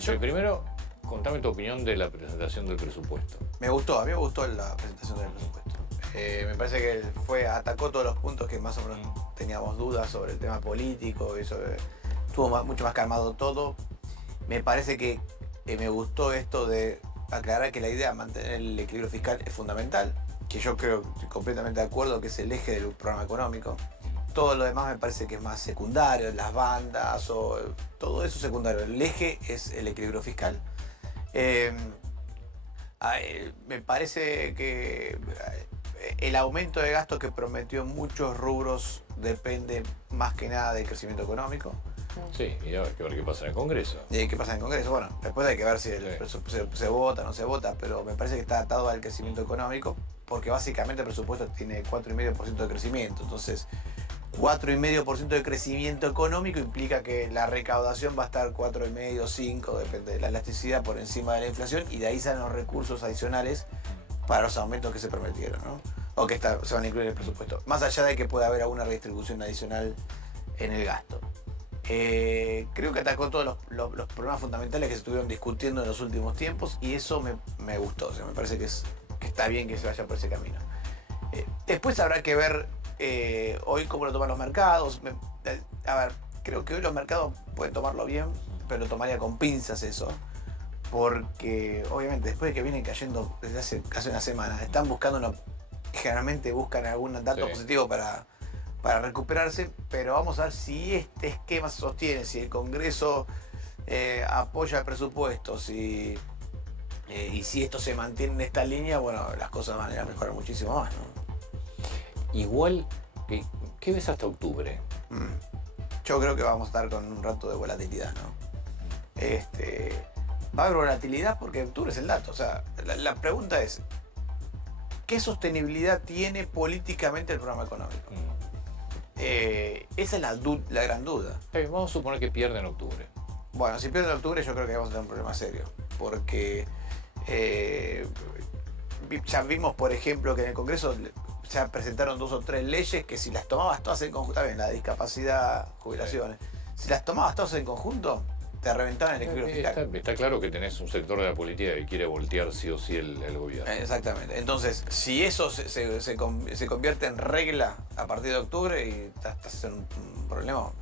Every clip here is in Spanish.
Sí, primero, contame tu opinión de la presentación del presupuesto. a mí me gustó la presentación del presupuesto. Me parece que atacó todos los puntos que más o menos teníamos dudas sobre el tema político, y estuvo mucho más calmado todo. Me parece que me gustó esto de aclarar que la idea de mantener el equilibrio fiscal es fundamental, que yo creo, estoy completamente de acuerdo, que es el eje del programa económico. Todo lo demás me parece que es más secundario, las bandas, todo eso es secundario. El eje es el equilibrio fiscal. Me parece que el aumento de gasto que prometió en muchos rubros depende más que nada del crecimiento económico. Sí, y hay que ver qué pasa en el Congreso. ¿Y qué pasa en el Congreso? Bueno, después hay que ver si se vota o no se vota, pero me parece que está atado al crecimiento económico, porque básicamente el presupuesto tiene 4,5% de crecimiento. Entonces, 4,5% de crecimiento económico implica que la recaudación va a estar 4,5, 5, depende de la elasticidad, por encima de la inflación, y de ahí salen los recursos adicionales para los aumentos que se prometieron, ¿no? O que se van a incluir en el presupuesto. Más allá de que pueda haber alguna redistribución adicional en el gasto. Creo que atacó todos los problemas fundamentales que se estuvieron discutiendo en los últimos tiempos, y eso me gustó. O sea, me parece que está bien que se vaya por ese camino. Después habrá que ver hoy cómo lo toman los mercados. A ver, creo que hoy los mercados pueden tomarlo bien, pero tomaría con pinzas eso. Porque obviamente después de que vienen cayendo desde hace casi una semana, generalmente buscan algún dato positivo para recuperarse, pero vamos a ver si este esquema se sostiene, si el Congreso apoya el presupuesto, y si esto se mantiene en esta línea, bueno, las cosas van a ir a mejorar muchísimo más, ¿no? Igual, ¿qué ves hasta octubre? Yo creo que vamos a estar con un rato de volatilidad, ¿no? Va a haber volatilidad porque octubre es el dato. O sea, la pregunta es, ¿qué sostenibilidad tiene políticamente el programa económico? Esa es la gran duda. Vamos a suponer que pierde en octubre. Bueno, si pierde en octubre yo creo que vamos a tener un problema serio. Porque ya vimos, por ejemplo, que en el Congreso ya presentaron 2 o 3 leyes que si las tomabas todas en conjunto, está bien, la discapacidad, jubilaciones, si las tomabas todas en conjunto, te reventaban el equilibrio fiscal. Está claro que tenés un sector de la política que quiere voltear sí o sí el gobierno. Exactamente. Entonces, si eso se convierte en regla a partir de octubre, y estás en un problema, ¿no?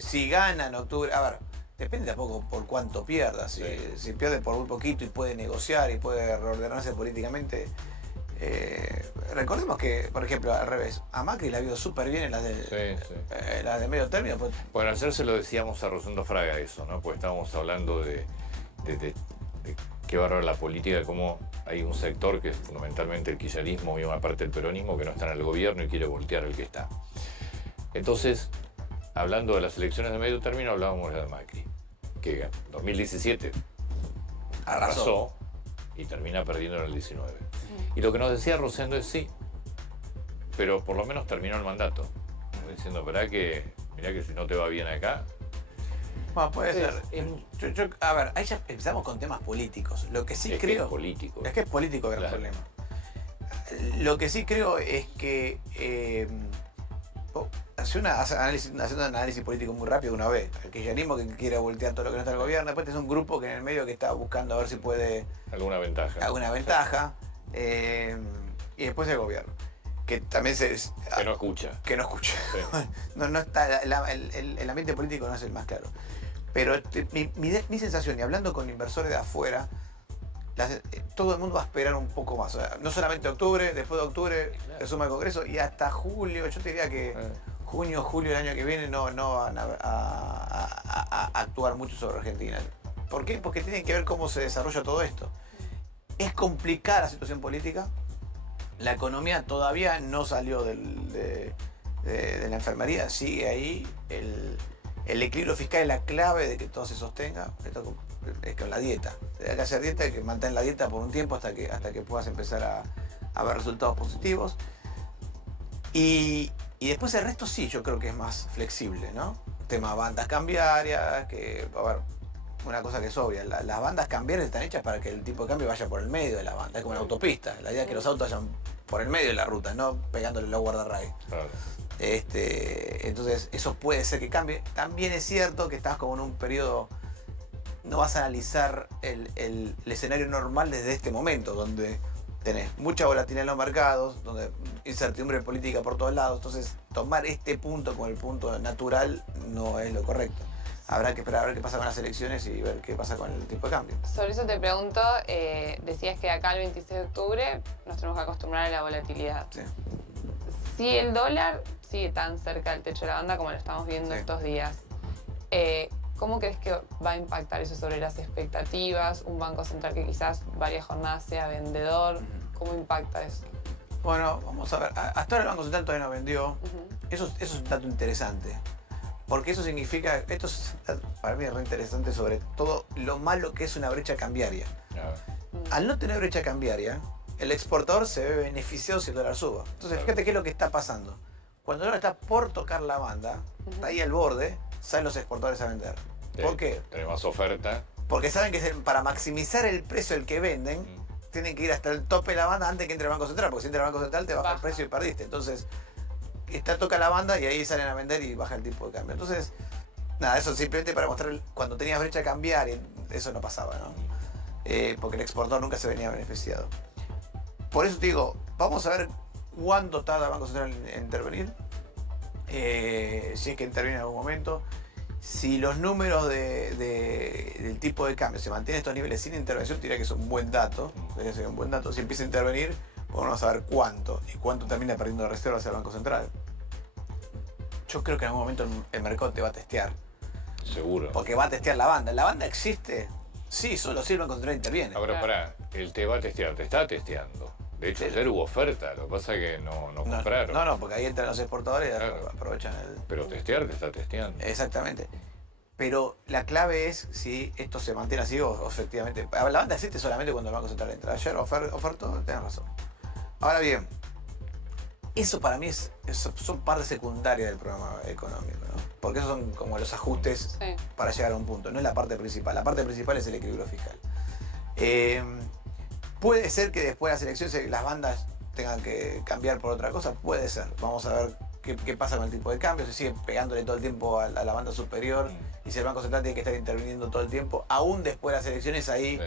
Si gana en octubre, a ver, depende tampoco por cuánto pierda. Si pierde por muy poquito y puede negociar y puede reordenarse políticamente. Recordemos que, por ejemplo, al revés, a Macri le ha ido súper bien en las de medio término. Bueno, ayer se lo decíamos a Rosendo Fraga eso, ¿no? Porque estábamos hablando de qué bárbaro la política, de cómo hay un sector que es fundamentalmente el kirchnerismo y una parte del peronismo que no está en el gobierno y quiere voltear el que está. Entonces, hablando de las elecciones de medio término, hablábamos de Macri, que en 2017 arrasó y termina perdiendo en el 19. Y lo que nos decía Rosendo es sí, pero por lo menos terminó el mandato. Diciendo, mirá que si no te va bien acá. Bueno, puede ser. A ver, ahí ya empezamos con temas políticos. Lo que sí creo. Que es político. Es que es político el gran problema. Lo que sí creo es que haciendo un análisis político muy rápido una vez. El kirchnerismo que quiere voltear todo lo que no está en el gobierno. Después tenés un grupo que en el medio que está buscando a ver si puede. Alguna ventaja. Y después el gobierno. Que también que no escucha. Que no escucha. Sí. no está, el ambiente político no es el más claro. Pero mi sensación, y hablando con inversores de afuera, todo el mundo va a esperar un poco más. O sea, no solamente octubre, después de octubre resuma el Congreso, y hasta julio. Yo te diría que junio, julio del año que viene no van a actuar mucho sobre Argentina. ¿Por qué? Porque tienen que ver cómo se desarrolla todo esto. Es complicada la situación política. La economía todavía no salió de la enfermería, sigue ahí. El equilibrio fiscal es la clave de que todo se sostenga. Esto es con la dieta. Hay que hacer dieta, hay que mantener la dieta por un tiempo hasta que puedas empezar a ver resultados positivos. Y después el resto sí, yo creo que es más flexible, ¿no? Tema bandas cambiarias, a ver, una cosa que es obvia, las bandas cambiarias están hechas para que el tipo de cambio vaya por el medio de la banda, es como la autopista, la idea es que los autos vayan por el medio de la ruta, no pegándole los guardarraíl. Claro. Entonces eso puede ser que cambie. También es cierto que estás como en un periodo no vas a analizar el escenario normal desde este momento, donde tenés mucha volatilidad en los mercados, donde incertidumbre política por todos lados. Entonces, tomar este punto como el punto natural no es lo correcto. Habrá que esperar a ver qué pasa con las elecciones y ver qué pasa con el tipo de cambio. Sobre eso te pregunto, decías que acá el 26 de octubre nos tenemos que acostumbrar a la volatilidad. Sí. Si el dólar sigue tan cerca del techo de la banda como lo estamos viendo Sí. estos días, ¿cómo crees que va a impactar eso sobre las expectativas? Un banco central que quizás varias jornadas sea vendedor, ¿cómo impacta eso? Bueno, vamos a ver. Hasta ahora el Banco Central todavía no vendió. Ujú. Eso es un dato interesante. Porque eso significa, esto es para mí es re interesante, sobre todo lo malo que es una brecha cambiaria. Al no tener brecha cambiaria, el exportador se ve beneficiado si el dólar suba. Entonces, fíjate qué es lo que está pasando. Cuando el dólar está por tocar la banda, está ahí al borde, salen los exportadores a vender. ¿Por qué? Tenés más oferta. Porque saben que para maximizar el precio del que venden, tienen que ir hasta el tope de la banda antes que entre el Banco Central, porque si entra el Banco Central te baja el precio y perdiste. Entonces, toca la banda y ahí salen a vender y baja el tipo de cambio. Entonces, nada, eso simplemente para mostrar cuando tenías brecha cambiaria, eso no pasaba, ¿no? Porque el exportador nunca se venía beneficiado. Por eso te digo, vamos a ver cuándo tarda el Banco Central en intervenir, si es que interviene en algún momento. Si los números del tipo de cambio se mantienen a estos niveles sin intervención, diría que es un buen dato. Debería ser un buen dato. Si empieza a intervenir, vamos a ver cuánto y cuánto termina perdiendo de reservas hacia el Banco Central. Yo creo que en algún momento el mercado te va a testear. Seguro. Porque va a testear la banda. ¿La banda existe? Sí, solo si el Banco Central interviene. Ahora, pará, él te va a testear, te está testeando. De hecho, ayer hubo oferta, lo que pasa es que no compraron. No, porque ahí entran los exportadores y Claro. aprovechan el... Pero testear te está testeando. Exactamente. Pero la clave es si esto se mantiene así o efectivamente... La banda existe solamente cuando el Banco Central entra. Ayer ofertó, tenés razón. Ahora bien, eso para mí son parte secundaria del programa económico, ¿no? Porque esos son como los ajustes para llegar a un punto, no es la parte principal. La parte principal es el equilibrio fiscal. Puede ser que después de las elecciones las bandas tengan que cambiar por otra cosa, puede ser. Vamos a ver qué pasa con el tipo de cambio, si siguen pegándole todo el tiempo a la banda superior y si el Banco Central tiene que estar interviniendo todo el tiempo, aún después de las elecciones ahí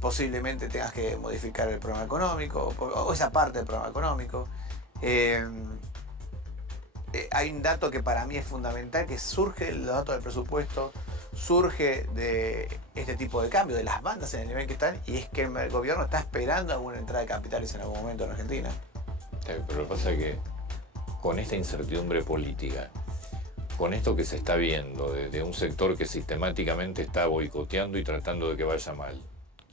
posiblemente tengas que modificar el programa económico o esa parte del programa económico. Hay un dato que para mí es fundamental, que surge de los datos del presupuesto, surge de este tipo de cambio, de las bandas en el nivel que están, y es que el gobierno está esperando alguna entrada de capitales en algún momento en Argentina. Pero lo que pasa es que con esta incertidumbre política, con esto que se está viendo de un sector que sistemáticamente está boicoteando y tratando de que vaya mal,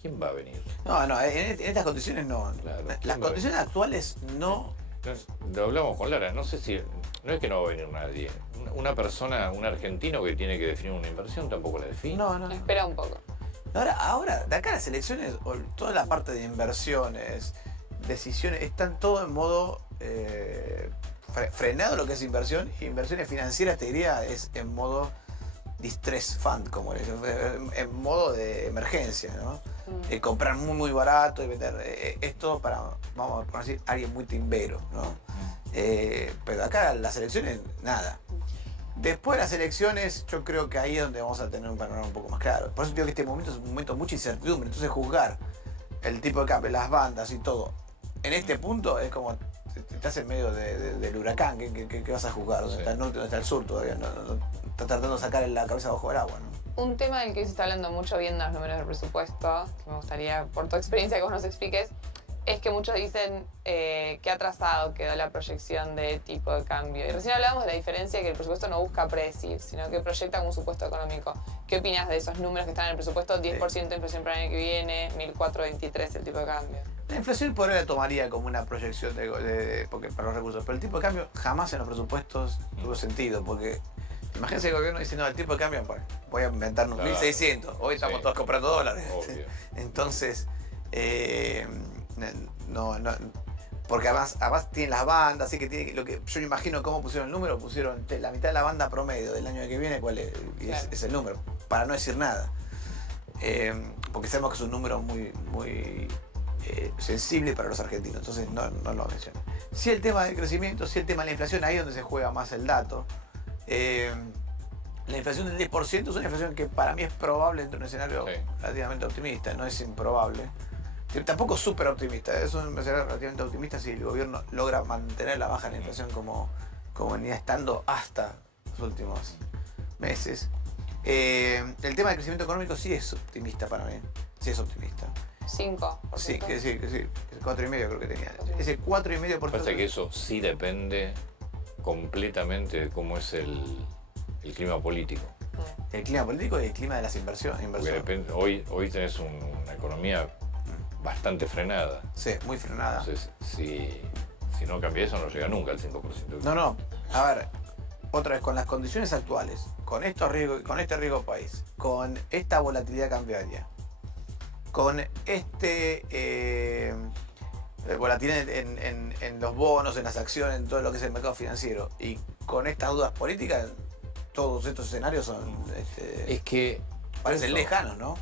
¿quién va a venir? No, en estas condiciones no. Claro, Las condiciones actuales no. Lo hablamos con Lara, no sé si... No es que no va a venir nadie. Una persona, un argentino que tiene que definir una inversión tampoco la define. No. Espera un poco. Ahora, de acá a las elecciones, toda la parte de inversiones, decisiones, están todo en modo frenado lo que es inversión. Y inversiones financieras, te diría, es en modo distress fund, como en modo de emergencia, ¿no? Comprar muy barato y vender. Es todo para, vamos a decir, alguien muy timbero, ¿no? Pero acá las elecciones, nada. Después de las elecciones, yo creo que ahí es donde vamos a tener un panorama un poco más claro. Por eso digo que este momento es un momento de mucha incertidumbre. Entonces juzgar el tipo de cambio, las bandas y todo, en este punto es como estás en medio del huracán. ¿Qué vas a juzgar? ¿Dónde está el norte, dónde está el sur todavía? No, está tratando de sacar la cabeza bajo el agua, ¿no? Un tema del que hoy se está hablando mucho viendo los números del presupuesto, que me gustaría, por tu experiencia, que vos nos expliques, es que muchos dicen que atrasado quedó la proyección de tipo de cambio. Y recién hablábamos de la diferencia que el presupuesto no busca predecir, sino que proyecta como un supuesto económico. ¿Qué opinas de esos números que están en el presupuesto? 10% de inflación para el año que viene, 1.423 el tipo de cambio. La inflación por ahí la tomaría como una proyección porque para los recursos, pero el tipo de cambio jamás en los presupuestos tuvo sentido, porque imagínense que el gobierno dice, no, el tipo de cambio, bueno, voy a inventarnos 1.600, hoy estamos todos comprando dólares. Obvio. Entonces, no, porque además tienen las bandas, así que tiene lo que yo imagino cómo pusieron el número, pusieron la mitad de la banda promedio del año que viene, cuál es, y claro, es el número, para no decir nada. Porque sabemos que es un número muy sensible para los argentinos, entonces no lo menciono. Si el tema del crecimiento, si el tema de la inflación, ahí es donde se juega más el dato. La inflación del 10% es una inflación que para mí es probable dentro de un escenario relativamente optimista, no es improbable. Tampoco súper optimista, es un escenario relativamente optimista si el gobierno logra mantener la baja de la inflación como venía estando hasta los últimos meses. El tema del crecimiento económico sí es optimista para mí, sí es optimista. 5%. Sí, que sí, 4,5 creo que tenía. Ese 4,5%. Pasa que eso sí depende completamente de cómo es el clima político. El clima político y el clima de las inversiones. Porque depende, hoy tenés una economía bastante frenada. Sí, muy frenada. Entonces, si no cambia eso, no llega nunca al 5%. No. A ver, otra vez, con las condiciones actuales, con este riesgo país, con esta volatilidad cambiaria, con volatilidad en los bonos, en las acciones, en todo lo que es el mercado financiero, y con estas dudas políticas, todos estos escenarios son es que parecen lejanos, ¿no?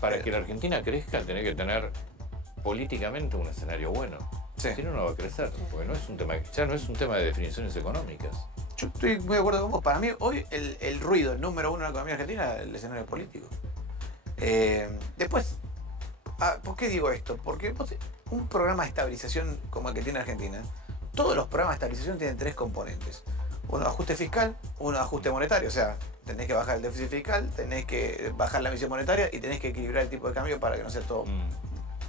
Para que la Argentina crezca, tiene que tener políticamente un escenario bueno. Sí. Si no, no va a crecer, porque ya no es un tema de definiciones económicas. Yo estoy muy de acuerdo con vos. Para mí, hoy el ruido, el número uno de la economía argentina, es el escenario político. Después, ¿por qué digo esto? Porque un programa de estabilización como el que tiene Argentina, todos los programas de estabilización tienen 3 componentes. Uno de ajuste fiscal, uno de ajuste monetario, o sea, tenés que bajar el déficit fiscal, tenés que bajar la emisión monetaria y tenés que equilibrar el tipo de cambio para que no sea todo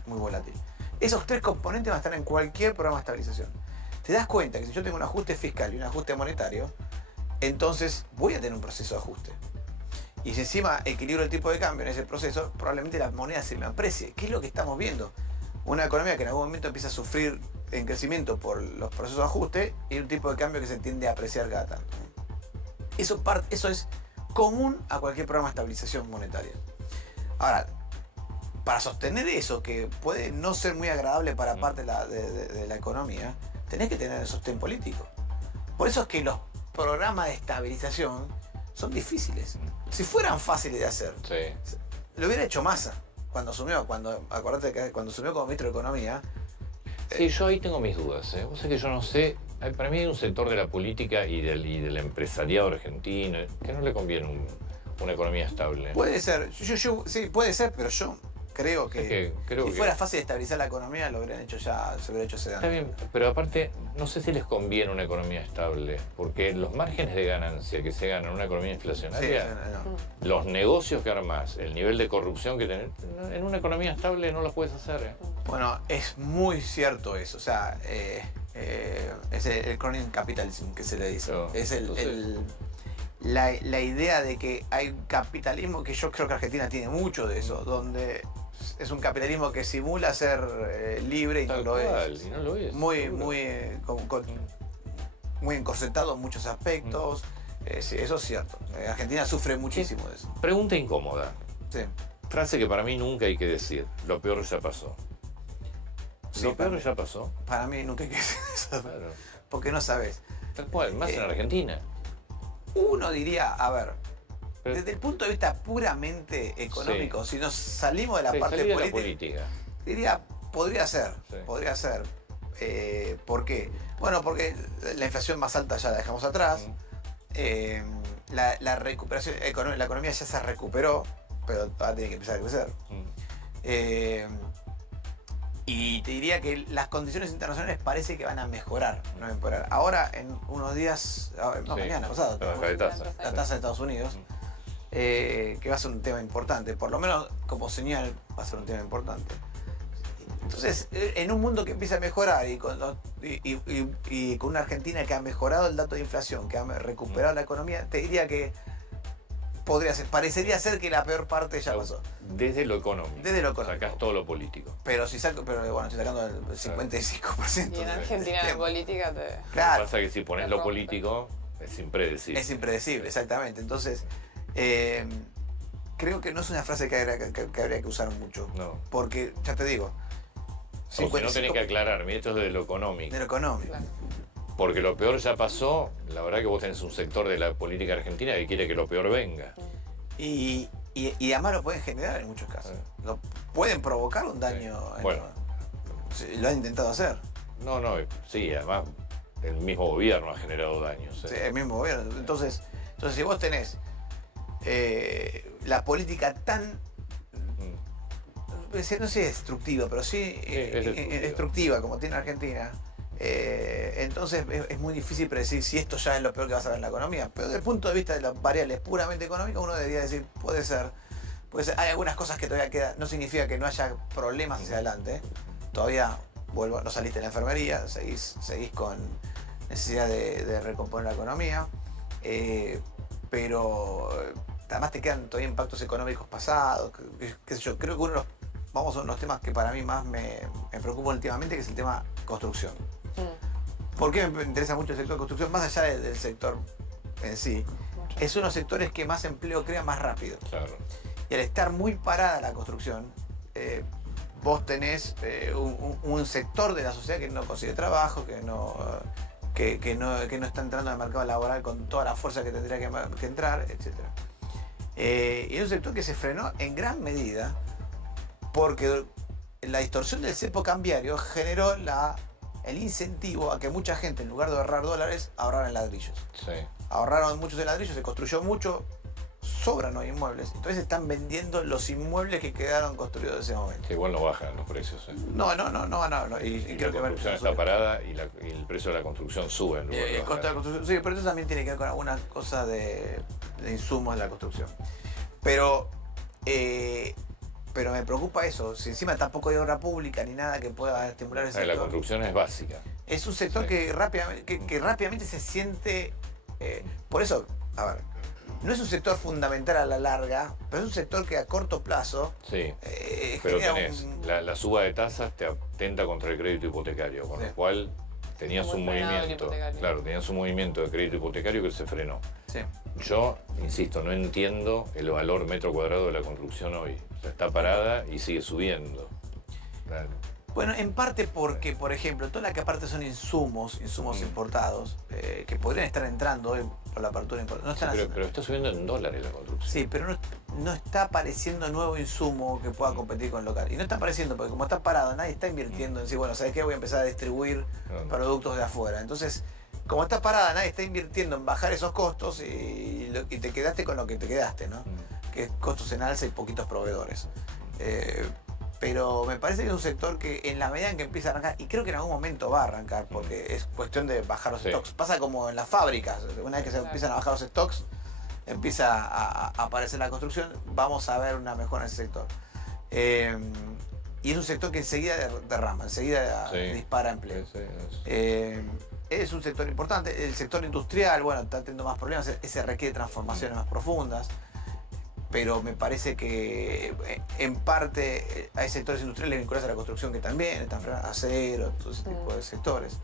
muy volátil. Esos 3 componentes van a estar en cualquier programa de estabilización. Te das cuenta que si yo tengo un ajuste fiscal y un ajuste monetario, entonces voy a tener un proceso de ajuste. Y si encima equilibro el tipo de cambio en ese proceso, probablemente la moneda se me aprecie. ¿Qué es lo que estamos viendo? Una economía que en algún momento empieza a sufrir en crecimiento por los procesos de ajuste y un tipo de cambio que se tiende a apreciar cada tanto. Eso es común a cualquier programa de estabilización monetaria. Ahora, para sostener eso, que puede no ser muy agradable para parte de la economía, tenés que tener el sostén político. Por eso es que los programas de estabilización son difíciles. Si fueran fáciles de hacer, lo hubiera hecho Massa cuando asumió como ministro de Economía. Sí, yo ahí tengo mis dudas. Vos sabés que yo no sé. Para mí hay un sector de la política y del empresariado argentino que no le conviene una economía estable. Puede ser. Sí, puede ser, pero yo creo que si fuera fácil de estabilizar la economía, lo hubieran hecho ya, se hubiera hecho ese daño. Está bien, pero aparte, no sé si les conviene una economía estable, porque los márgenes de ganancia que se ganan en una economía inflacionaria, los negocios que armás, el nivel de corrupción que tenés, en una economía estable no lo puedes hacer. Bueno, es muy cierto eso. O sea, es el crony capitalism que se le dice. Es la idea de que hay un capitalismo, que yo creo que Argentina tiene mucho de eso, donde es un capitalismo que simula ser libre y no lo es. Y no lo es. Muy encorsetado en muchos aspectos. Sí, eso es cierto. Argentina sufre muchísimo de eso. Pregunta incómoda. Sí. Frase que para mí nunca hay que decir. Lo peor ya pasó. Sí, lo peor ya pasó. Para mí nunca hay que decir eso. Claro. Porque no sabes. Tal cual, más en Argentina. Uno diría, a ver, desde el punto de vista puramente económico, si nos salimos de la parte política, diría, podría ser. ¿Por qué? Bueno, porque la inflación más alta ya la dejamos atrás, la recuperación, la economía ya se recuperó, pero ahora tiene que empezar a crecer. Y te diría que las condiciones internacionales parece que van a mejorar, no empeorar. Ahora, en unos días, mañana pasado, la tasa de Estados Unidos, que va a ser un tema importante, por lo menos como señal va a ser un tema importante. Entonces, en un mundo que empieza a mejorar y con una Argentina que ha mejorado el dato de inflación, que ha recuperado la economía, te diría que parecería ser que la peor parte ya pasó. Desde lo económico. Sacás todo lo político. Pero estoy sacando el 55%. Y en Argentina la política te... Claro. Lo que pasa es que si pones lo político, es impredecible. Es impredecible, exactamente. Entonces, creo que no es una frase que habría que usar mucho. No. Porque, ya te digo... O si no tenés que aclarar, mira, esto es de lo económico. De lo económico. Claro. Porque lo peor ya pasó, la verdad que vos tenés un sector de la política argentina que quiere que lo peor venga. Y además lo pueden generar en muchos casos. Pueden provocar un daño. Bueno. Lo han intentado hacer. Sí, además el mismo gobierno ha generado daños. Sí, el mismo gobierno. Entonces Entonces, si vos tenés la política tan, no sé si destructiva, pero sí destructiva como tiene Argentina, entonces es muy difícil predecir si esto ya es lo peor que va a haber en la economía. Pero desde el punto de vista de las variables puramente económicas, uno debería decir, puede ser. Hay algunas cosas que todavía quedan, no significa que no haya problemas hacia adelante. Todavía, no saliste de la enfermería, seguís con necesidad de recomponer la economía, pero además te quedan todavía impactos económicos pasados, qué sé yo. Creo que vamos a unos temas que para mí más me preocupan últimamente, que es el tema construcción. ¿Por qué me interesa mucho el sector construcción? Más allá del sector en sí, es uno de los sectores que más empleo crea más rápido. Claro. Y al estar muy parada la construcción, vos tenés un sector de la sociedad que no consigue trabajo, que no está entrando al mercado laboral con toda la fuerza que tendría que entrar, etc. Y es un sector que se frenó en gran medida porque la distorsión del cepo cambiario generó el incentivo a que mucha gente, en lugar de ahorrar dólares, ahorrara en ladrillos. Sí. Ahorraron muchos en ladrillos, se construyó mucho, sobran los inmuebles. Entonces están vendiendo los inmuebles que quedaron construidos en ese momento. Que igual no bajan los precios. No. Y la construcción está parada y el precio de la construcción sube en lugar de el bajar. costo de la construcción, sí, pero eso también tiene que ver con algunas cosas de insumos de la construcción. Pero me preocupa eso. Si encima tampoco hay obra pública ni nada que pueda estimular ese sector. La construcción es básica. Es un sector Sí. que rápidamente se siente... por eso, a ver, no es un sector fundamental a la larga, pero es un sector que a corto plazo... Sí, pero genera tenés la suba de tasas te atenta contra el crédito hipotecario, con lo cual tenías Está un muy frenado el movimiento. hipotecario. Claro, tenías un movimiento de crédito hipotecario que se frenó. Sí. Yo, insisto, no entiendo el valor metro cuadrado de la construcción hoy. O sea, está parada y sigue subiendo. Claro. Bueno, en parte porque, por ejemplo, toda la que aparte son insumos importados, que podrían estar entrando hoy por la apertura importada. No Sí, están pero está subiendo en dólares la construcción. Sí, pero no está apareciendo nuevo insumo que pueda competir con el local. Y no está apareciendo porque como está parado, nadie está invirtiendo en sí, bueno, ¿sabes qué? Voy a empezar a distribuir productos de afuera. Entonces, como está parada, nadie está invirtiendo en bajar esos costos y te quedaste con lo que te quedaste, ¿no? Que es costos en alza y poquitos proveedores. Pero me parece que es un sector que en la medida en que empieza a arrancar, y creo que en algún momento va a arrancar, porque es cuestión de bajar los stocks. Pasa como en las fábricas, una vez que se empiezan a bajar los stocks, empieza a aparecer la construcción, vamos a ver una mejora en ese sector. Y es un sector que enseguida derrama, enseguida dispara empleo. Es un sector importante. El sector industrial, bueno, está teniendo más problemas, ese requiere transformaciones más profundas. Pero me parece que en parte hay sectores industriales vinculados a la construcción que también están frenando, acero, todo ese tipo de sectores.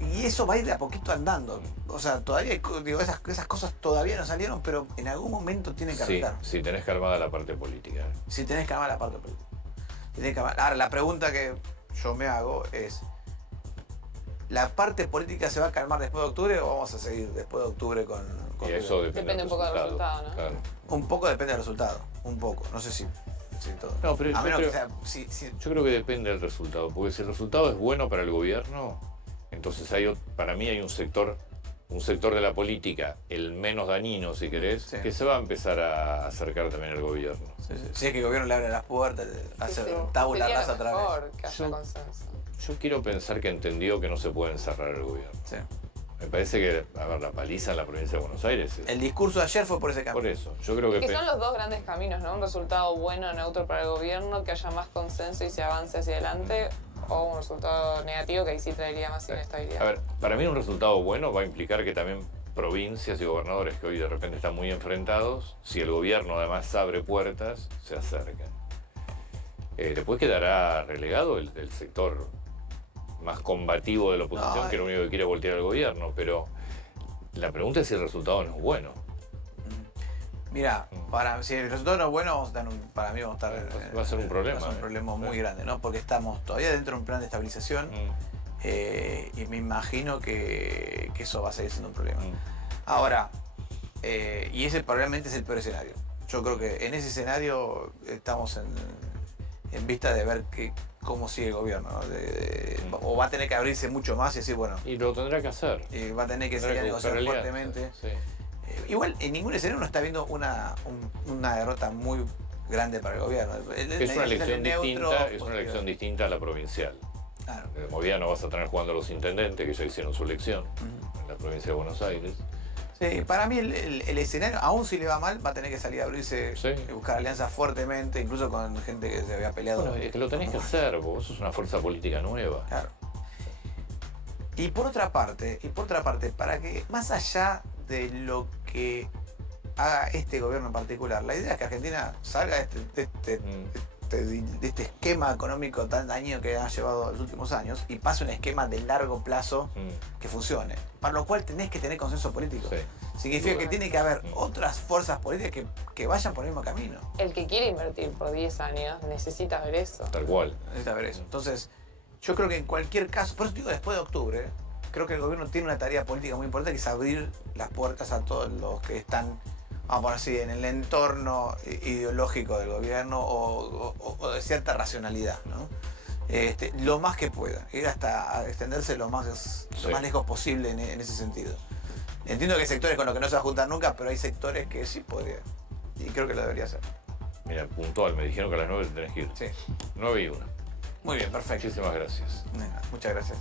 Y eso va a ir de a poquito andando. O sea, todavía esas cosas todavía no salieron, pero en algún momento tienen que arrancar. Sí, tenés calmada la parte política. Si tenés que armar la parte política. Ahora, la pregunta que yo me hago es, ¿la parte política se va a calmar después de octubre o vamos a seguir después de octubre con y eso depende un poco del resultado, ¿no? Claro. Un poco depende del resultado, un poco, no sé si todo. No, pero a menos yo que sea... Yo creo que depende del resultado, porque si el resultado es bueno para el gobierno, entonces para mí hay un sector de la política, el menos dañino si querés, que se va a empezar a acercar también al gobierno. Si es que el gobierno le abre las puertas, hace tabula Sería rasa otra mejor vez. que haya consenso. Yo quiero pensar que entendió que no se puede encerrar el gobierno. Sí. Me parece que, la paliza en la provincia de Buenos Aires El discurso de ayer fue por ese cambio. por eso. Yo creo que... Que son los dos grandes caminos, ¿no? Un resultado bueno, neutro para el gobierno, que haya más consenso y se avance hacia adelante, o un resultado negativo que ahí sí traería más inestabilidad. A ver, para mí un resultado bueno va a implicar que también provincias y gobernadores que hoy de repente están muy enfrentados, si el gobierno además abre puertas, se acerquen. Después quedará relegado el sector más combativo de la oposición, que lo único que quiere es voltear al gobierno, pero la pregunta es si el resultado no es bueno. Mira, si el resultado no es bueno, para mí vamos a estar... Va a ser un problema. Va a ser un problema muy grande, ¿no? Porque estamos todavía dentro de un plan de estabilización y me imagino que eso va a seguir siendo un problema. Ahora, y ese probablemente es el peor escenario. Yo creo que en ese escenario estamos en vista de ver cómo sigue el gobierno, ¿no? o va a tener que abrirse mucho más y decir, bueno, Y lo tendrá que hacer. va a tener que salir a negociar fuertemente. Sí. Igual en ningún escenario uno está viendo una derrota muy grande para el gobierno. Es una elección distinta, es una elección distinta a la provincial. Claro. De movida no vas a tener jugando a los intendentes que ya hicieron su elección en la provincia de Buenos Aires. Sí, para mí el escenario, aún si le va mal, va a tener que salir a abrirse Sí. y buscar alianzas fuertemente, incluso con gente que se había peleado. Bueno, es que lo tenés que hacer, vos sos una fuerza política nueva. Claro. Y por otra parte, para que más allá de lo que haga este gobierno en particular, la idea es que Argentina salga de este esquema económico tan dañino que ha llevado los últimos años y pase un esquema de largo plazo que funcione. Para lo cual tenés que tener consenso político. Sí. Significa que tiene que haber otras fuerzas políticas que vayan por el mismo camino. El que quiere invertir por 10 años necesita ver eso. Tal cual. Necesita ver eso. Entonces, yo creo que en cualquier caso, por eso digo después de octubre, creo que el gobierno tiene una tarea política muy importante, que es abrir las puertas a todos los que están, vamos a poner así, en el entorno ideológico del gobierno o de cierta racionalidad, ¿no? Lo más que pueda, ir hasta extenderse lo más lejos posible en ese sentido. Entiendo que hay sectores con los que no se va a juntar nunca, pero hay sectores que sí podría, y creo que lo debería hacer. Mira, puntual, me dijeron que a las 9 tenés que ir. Sí. 9:01. Muy bien, perfecto. Muchísimas gracias. Muchas gracias.